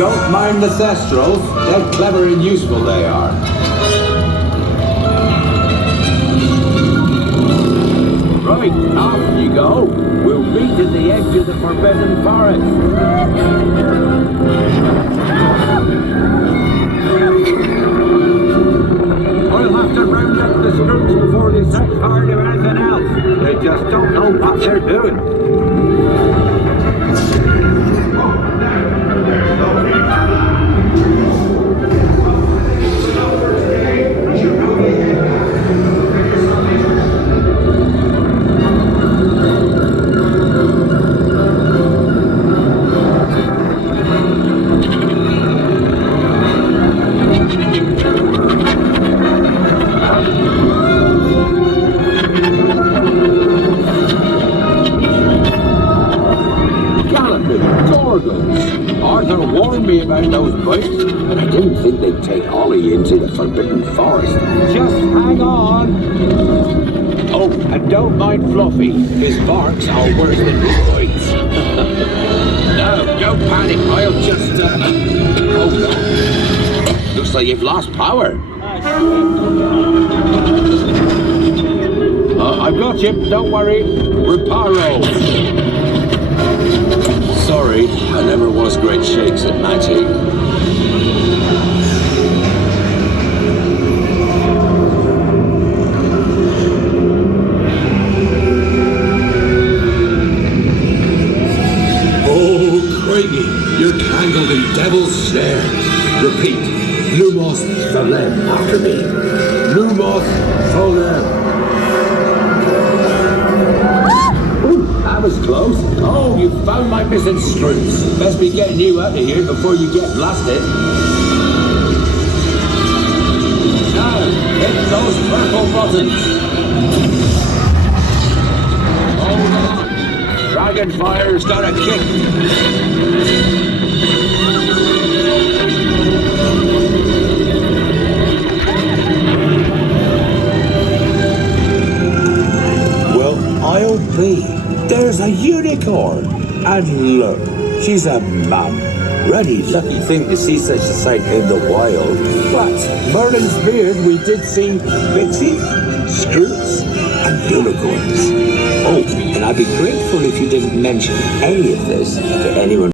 Don't mind the Thestrals. They're clever and useful, they are. Right, off you go. We'll meet at the edge of the Forbidden Forest. I'll have to round up the Scroots before they set fire to anything else. They just don't know what they're doing. Arthur warned me about those bikes, but I didn't think they'd take Ollie into the Forbidden Forest. Just hang on. Oh, and don't mind Fluffy. His barks are worse than his bites. No, don't panic. I'll just, oh no. Looks like you've lost power. I've got you. Don't worry. Reparo. Sorry, I never was great shakes at magic. Oh, Craigie, you're tangled in devil's snares. Repeat, Lumos Solem after me. Lumos Solem. That was close. Oh, you found my missing Scroots. Best be getting you out of here before you get blasted. Now, hit those purple buttons. Hold on. Dragonfire's got a kick. Well, I'll be. There's a unicorn, and look, she's a mum. Really lucky thing to see such a sight in the wild. But Merlin's beard, we did see Bitsy, Scroots, and unicorns. Oh, and I'd be grateful if you didn't mention any of this to anyone.